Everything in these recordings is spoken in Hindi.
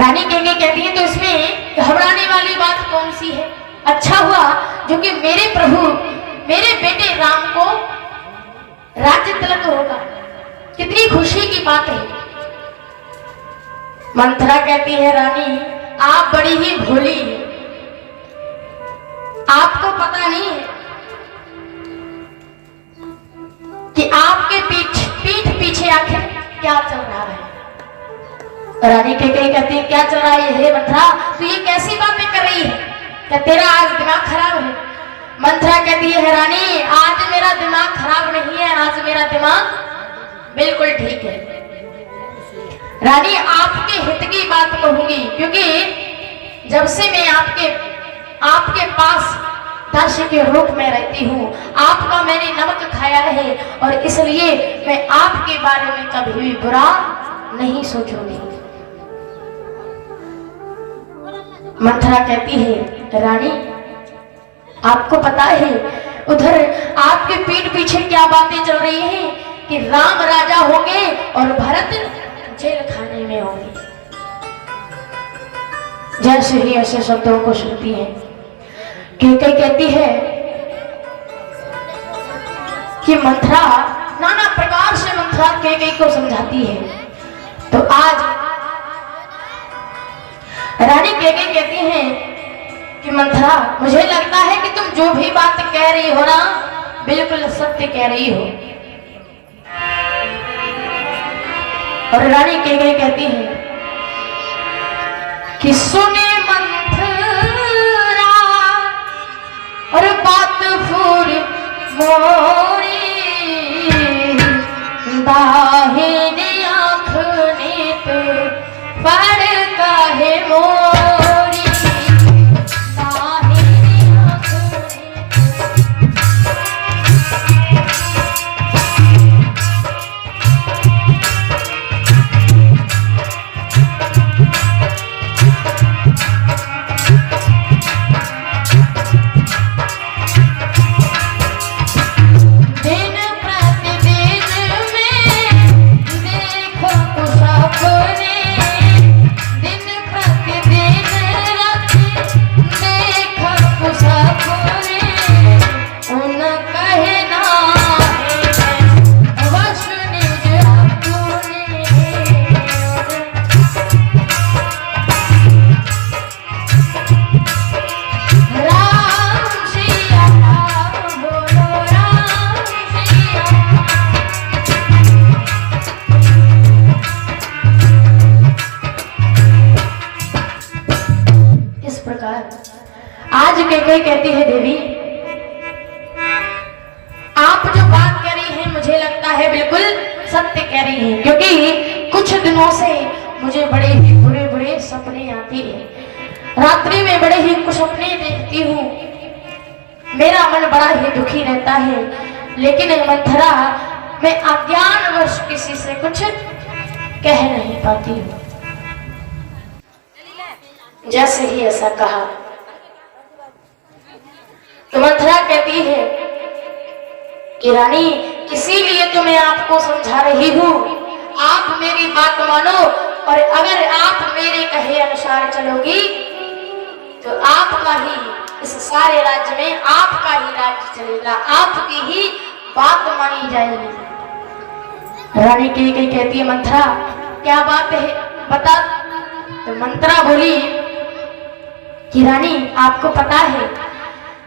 रानी केके कहती है तो इसमें घबराने वाली बात कौन सी है? अच्छा हुआ जो कि मेरे प्रभु मेरे बेटे राम को राज्य तिलक होगा, कितनी खुशी की बात है। मंथरा कहती है रानी आप बड़ी ही भोली है, आपको पता नहीं है कि आपके पीठ पीछे आखिर क्या चल रहा है। रानी केकई कहती है क्या चल रहा है हे मंथरा, तू ये कैसी बातें कर रही है, क्या तेरा आज दिमाग खराब है? मंथरा कहती है रानी आज मेरा दिमाग खराब नहीं है, आज मेरा दिमाग बिल्कुल ठीक है। रानी आपके हित की बात कहूंगी, क्योंकि जब से मैं आपके पास दासी के रूप में रहती हूँ, आपका मैंने नमक खाया है और इसलिए मैं आपके बारे में कभी भी बुरा नहीं सोचूंगी। मंथरा कहती है रानी आपको पता है उधर आपके पीठ पीछे क्या बातें चल रही हैं कि राम राजा होंगे और भरत जेल खाने में होंगे। जैसे ही ऐसे शब्दों को सुनती है केकई कहती है कि मंथरा नाना प्रकार से मंथरा केकई को समझाती है। तो आज रानी केकई कहती है कि मंथरा मुझे लगता है कि तुम जो भी बात कह रही हो ना बिल्कुल सत्य कह रही हो। और रानी केकई कहती है कि सुने मंथरा और बात फूर मोरी दाहिने आँख ने तो पर काहे मोरी दाहिने आँख केकई कहती है देवी आप जो बात कह रही हैं मुझे लगता है बिल्कुल सत्य कह रही हैं, क्योंकि कुछ दिनों से मुझे बड़े ही बुरे बुरे सपने आते हैं। रात्रि में बड़े ही कुछ सपने देखती हूँ, मेरा मन बड़ा ही दुखी रहता है। लेकिन मंथरा मैं अज्ञानवश किसी से कुछ कह नहीं पाती हूँ। जैसे ही ऐसा कहा तो मंथरा कहती है कि रानी इसीलिए तो मैं आपको समझा रही हूँ, आप मेरी बात मानो और अगर आप मेरे कहे अनुसार चलोगी तो आपका ही इस सारे राज्य में आपका ही राज्य चलेगा, आपकी ही बात मानी जाएगी। रानी केकई कहती है मंथरा क्या बात है बता। तो मंथरा बोली कि रानी आपको पता है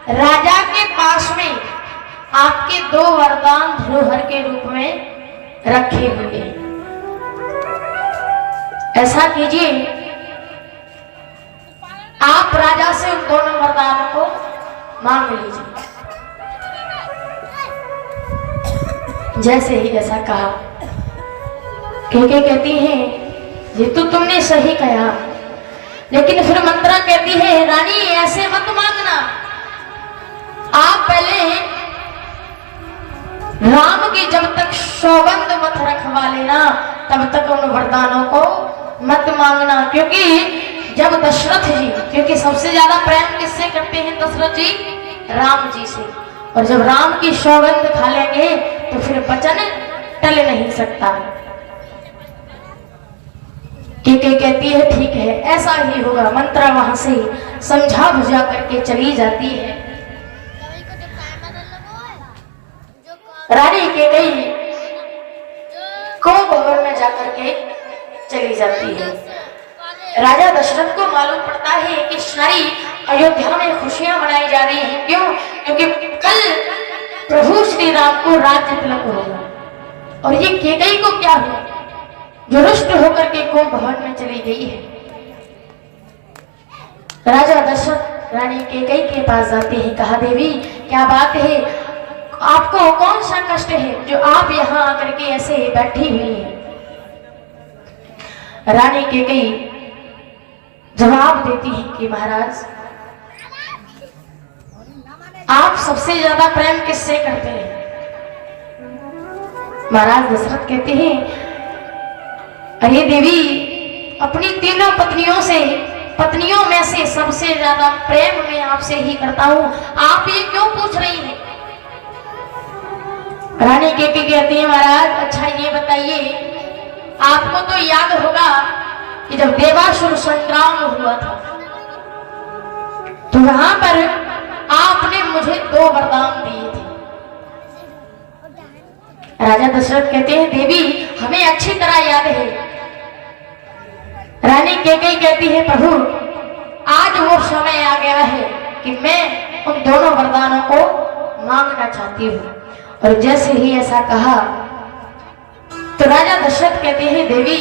राजा के पास में आपके 2 वरदान धरोहर के रूप में रखे हुए हैं। ऐसा कीजिए आप राजा से उन दोनों वरदानों को मांग लीजिए। जैसे ही ऐसा कहा केकई कहती है ये तो तुमने सही कहा, लेकिन फिर मंथरा कहती है रानी ऐसे मत मांगना, आप पहले राम की जब तक सौगंध मत रखवा लेना तब तक उन वरदानों को मत मांगना। क्योंकि जब दशरथ जी, क्योंकि सबसे ज्यादा प्रेम किससे करते हैं दशरथ जी? राम जी से, और जब राम की सौगंध खा लेंगे तो फिर वचन टल नहीं सकता। केकई कहती है ठीक है ऐसा ही होगा। मंत्रा वहां से समझा बुझा करके चली जाती है। रानी कैकेयी को भवन में जाकर के चली जाती है। राजा दशरथ को मालूम पड़ता है कि सारी अयोध्या में खुशियां मनाई जा रही हैं। क्यों? क्योंकि कल प्रभु श्री राम को राज्य तिलक होगा। और ये कैकेयी को क्या हुआ जो रुष्ट होकर के को भवन में चली गई है। राजा दशरथ रानी कैकेयी के पास जाते हैं। कहा, देवी क्या बात है, आपको कौन सा कष्ट है जो आप यहाँ आकर के ऐसे बैठी हुई हैं? रानी कैकेयी जवाब देती है कि महाराज, आप सबसे ज्यादा प्रेम किससे करते हैं? महाराज दशरथ कहते हैं, अरे देवी, अपनी तीनों पत्नियों में से सबसे ज्यादा प्रेम मैं आपसे ही करता हूं। आप ये क्यों पूछ रही हैं? रानी कैकेयी कहती है, महाराज अच्छा ये बताइए, आपको तो याद होगा कि जब देवासुर संग्राम हुआ था तो वहां पर आपने मुझे 2 वरदान दिए थे। राजा दशरथ कहते हैं, देवी हमें अच्छी तरह याद है। रानी कैकेयी कहती है, प्रभु आज वो समय आ गया है कि मैं उन दोनों वरदानों को मांगना चाहती हूँ। और जैसे ही ऐसा कहा तो राजा दशरथ कहते हैं, देवी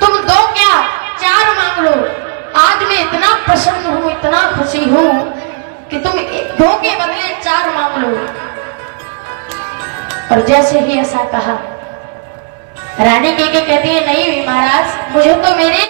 तुम 2 क्या 4 मांग लो। आज मैं इतना प्रसन्न हूं, इतना खुशी हूं कि तुम 2 के बदले 4 मांग लो। और जैसे ही ऐसा कहा रानी कैकेयी कहती है, नहीं महाराज, मुझे तो मेरे